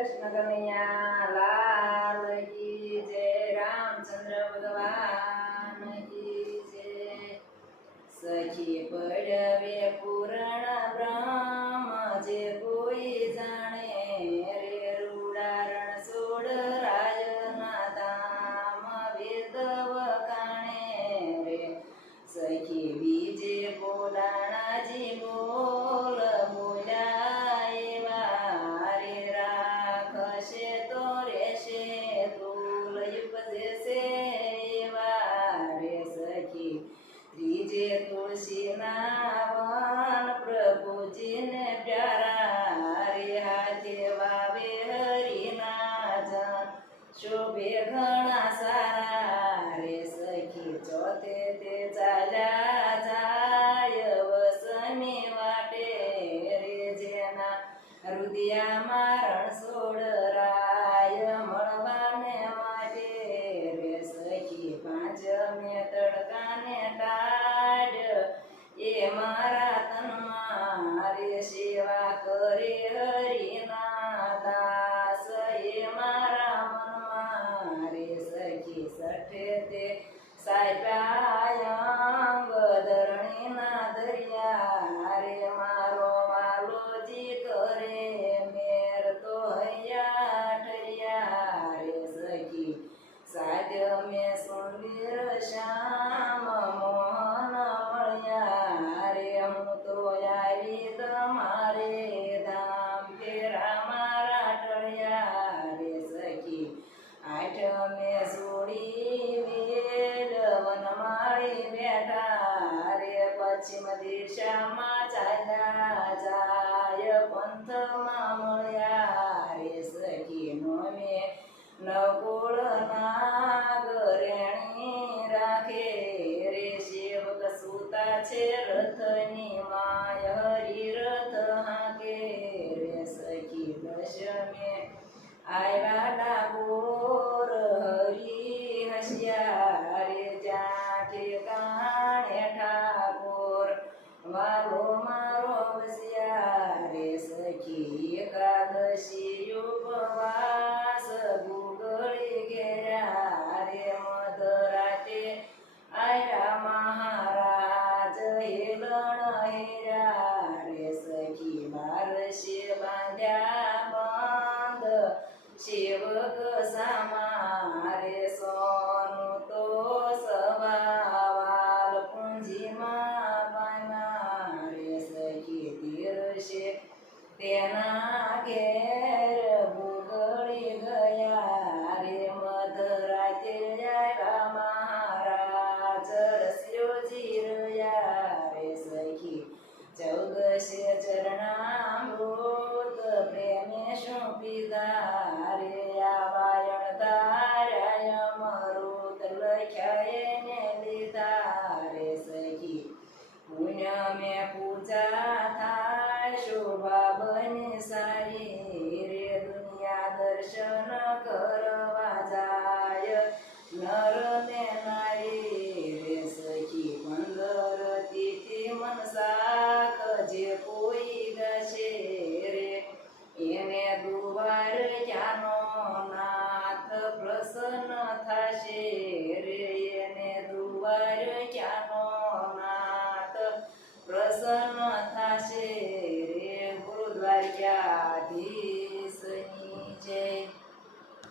કૃષ્ણ કનૈયા લાલ કી જય રામચંદ્ર ભગવાન કી જય. સખી પડવે પૂ शोभे घणा सारा रे सखी चौथे ते चाल्या जाय वसमी वाटे रे जेना. हृदया मारण सोड પશ્ચિમ દિશામાં ચાલ્યા જાય પંથમાં મળ્યા રે સખીનો મેં નકુળ નાગરેણી રાખે રે સેવક સૂતા છે રથની માં મારો મારો વસિયારે સખી એકાદશી ઉપવાસ ગુગળી ઘેરા રે મધરાતે આયરા મહારાજ હેલણ હેરા રે સખી બારશે બાંધ્યા બંધ સેવક સમારે સો